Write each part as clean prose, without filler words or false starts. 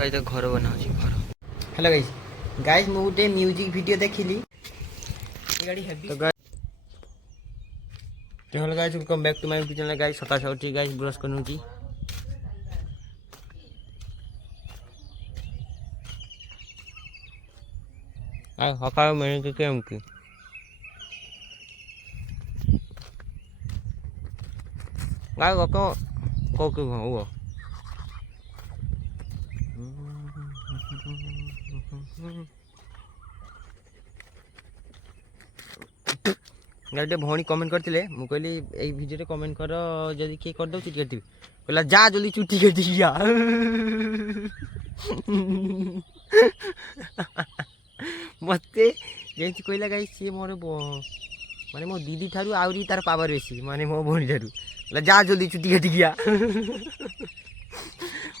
Guys घर बना छी घर। हेलो गाइस गाइस मु गुटे म्यूजिक वीडियो देखिली गाड़ी हेवी तो guys hello guys welcome back to my YouTube channel guys सका सौटी गाइस ब्रश करनु छी आ हका मैंने के केम की गाइस को के हो गाइस भौणी कमेंट करथिले मु कहली ए वीडियो रे कमेंट कर जदी के कर दउ चुटी करथिबे कहला जा जल्दी चुटी कर दिया मते जेंति कहला गाइस से मोर माने मो दीदी थारु आउरी तार पावर बेसी माने मो भौणी थारु कहला जा जल्दी चुटी कर दिया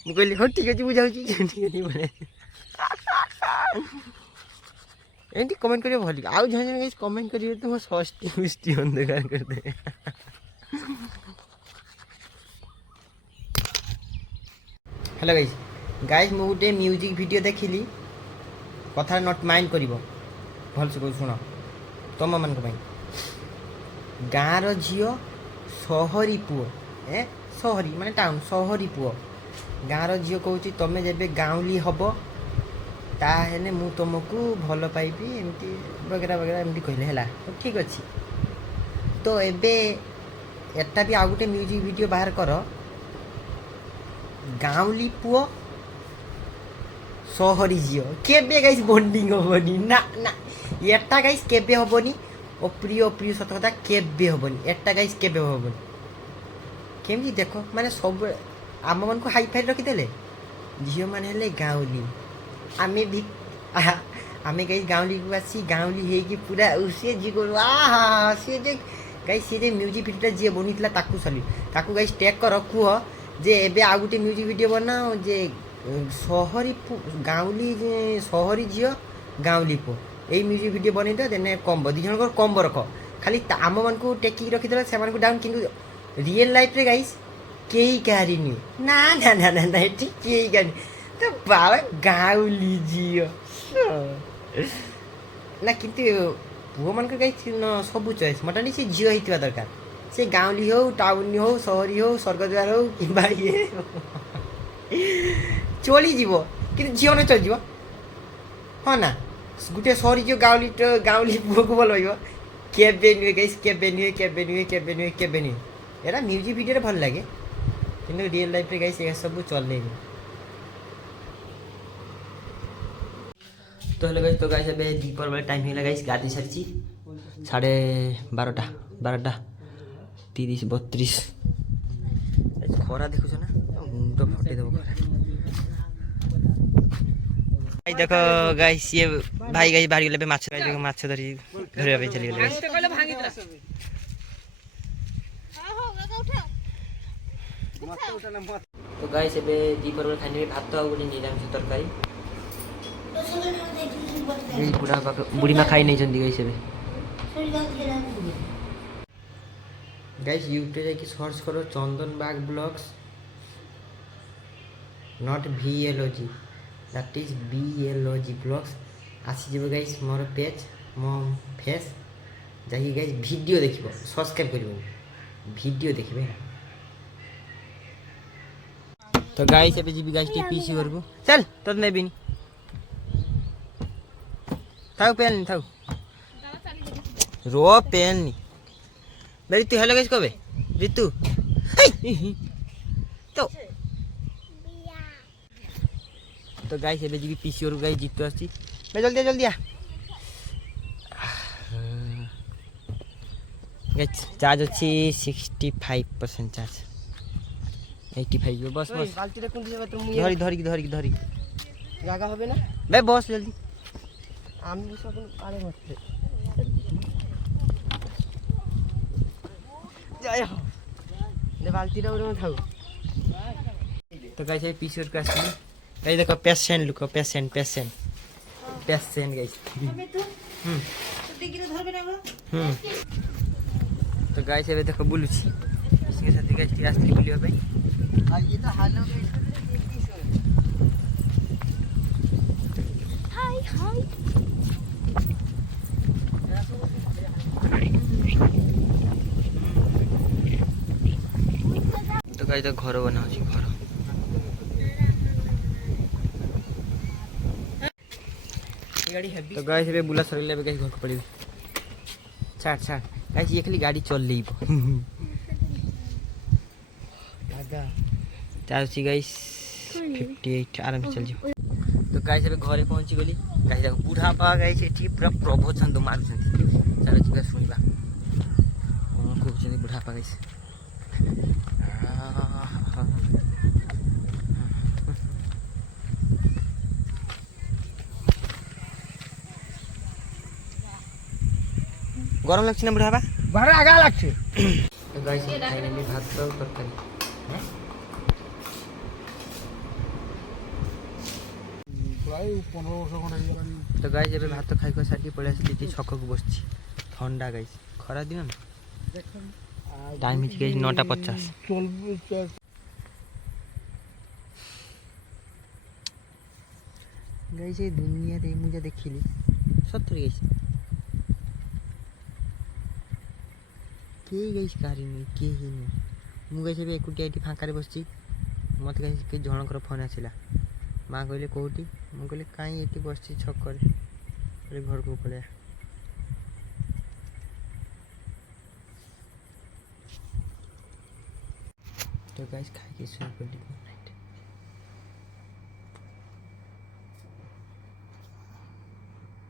मु कहली हो ठीक अछि बुझाउ छी चुटी कर माने एंटी कमेंट करियो भली आउ जने गाइस कमेंट करियो तो सस्ती मिस्टी अंधकार कर दे हेलो गाइस गाइस मु गुटे म्यूजिक वीडियो देखिली कथा नॉट माइंड करिवो भल से कोइ सुनो तम मन को भाई गाँर झियो सहरी पुओ ए सहरी माने टाउन सहरी पुओ गाँर झियो कहूची तमे जेबे गाँवली हबो ताहेले मु तुमको भल पाइबी एमती वगैरह वगैरह एमती कहले हैला तो ठीक अछि तो एबे एटा भी आ गुटे म्यूजिक वीडियो बाहर कर गाँवली पुओ सहरी झियो केबे गाइस बॉन्डिंग होबनी ना ना एटा गाइस केबे होबनी ओ प्रिय सत कथा केबे होबनी एटा गाइस केबे होबनी केमजी देखो माने सब आम मन को हाई फाई रखी देले झियो माने हेले गाँवली आमे भी आमे गाइस गाँवली को आसी गाँवली हे कि पूरा उसे जी को आहा से जे गाइस से जे म्यूजिक वीडियो जे बनितला ताकू सली ताकू गाइस टैग कर कुह जे एबे आ गुटे म्यूजिक वीडियो बनाओ जे सहरी गाँवली सहरी झियो गाँवली पो ए म्यूजिक वीडियो बनै दे देने कॉम्बो दी जन कॉम्बो रख खाली आम मन को टेकी रखी देला से मन को डाउन किंतु रियल लाइफ रे गाइस केही कहरी नी ना ना ना ना ना ठीक केही कहरी तो बाबा गाँवली झियो ना किंतु पुओ मन को गाइस न सबु चॉइस मटानी से झियो हितवा दरकार से गाँवली हो टाउन हो सहरी हो स्वर्गद्वार हो किबा ये चली जीवो कि झियो न चल जीवो हाँ ना गुटे सहरी जो गाँवली पुओ को बोल केबे नुए गाइस केबे नुए एरा म्यूजिक वीडियो रे भल लागे किंतु रियल लाइफ रे गाइस ये सब चले तो हेलो गाइस तो गाइस अबे दीपर वाला टाइम हेला गाइस गादी सरची 12:30 30:32 खरा देखुछ ना मुंड फटे देबो भाई देखो गाइस ये भाई गाइस बाहर गेले माछ गाइस देखो माछ धरिया पे चली गेले गाइस कहले भांगी दिला तो गाइस एबे दीपर वाला खाने भात आ गुडी निरामिष तरकारी बुढ़ी माँ खाई नहीं चंदी गाइस गाइस यूट्यूब जाके सर्च करो Chandan Bag blogs not VLOG that is BLOG blogs आसी जब गाइस मोर पेज मो फेस जाहि गाइस वीडियो देखिबो सब्सक्राइब करिबो वीडियो देखिबे तो गाइस एबे जीबी गाइस के पीसी करबो चल तो नेबिनी थाउ पेन नहीं थाउ रो पेन नहीं मेरी तू हेलो गाइस कबे रितु तो गाइस एबे जी पीसी और गाइस जीत आसी मैं जल्दी आ गाइस चार्ज अछि 65% चार्ज 85 बस बाल्टी रे कुंडी जेबे तुम धरी जागा होबे ना बे बस जल्दी आमी सब आरे मत जाय हो ले बाल्टी रे उरे थाउ तो गाइस ए पीसी का आसी गाइस देखो पेशेंट लुको पेशेंट गाइस हमें तो डिग्री धरबे ना तो गाइस एबे देखो बुलुची इसके साथ गाइस ती रास्ते बुलियो भाई आ ये तो हालो गाइस गाइस तो घर बना होची घर गाड़ी हेवी तो गाइस रे बुला सरिले गाइस घर को पड़ी छाड़ छाड़ गाइस ये खाली गाड़ी चल ली दादा चार्ज गाइस 58 आराम से चल जाओ तो गाइस अबे घरे पहुंची गली गाइस देखो बूढ़ा पा गाइस एठी पूरा प्रवचन तो मारू छथि चलो ठीक सुनिबा खूब चली बूढ़ा पा गाइस गरम लागछ ना बुढ़ाबा बाहर आगा लागছে तो गाइस फाइनली भात तो तरकारी প্রায় 15 বছর খন্ড হয়ে तो गाइस एबे भात तो खाइ को सारी पळे आसी छक को बसछि ठंडा गाइस खरा दिन ना দেখেন टाइम हिच गाइस 9:50 চলবে गाइस ये दुनिया रे मुझे देखिली सत्तरी गाइस के गाइस कारी नहीं के ही नहीं मु गाइस एबे एकुटिया एठी फांका रे बसछि मते गाइस के जनकर फोन आसिला मां कहले कोठी मु कहले काई एठी बसछि छक करे घर को पळे तो गाइस खाइ के सुन पड़ी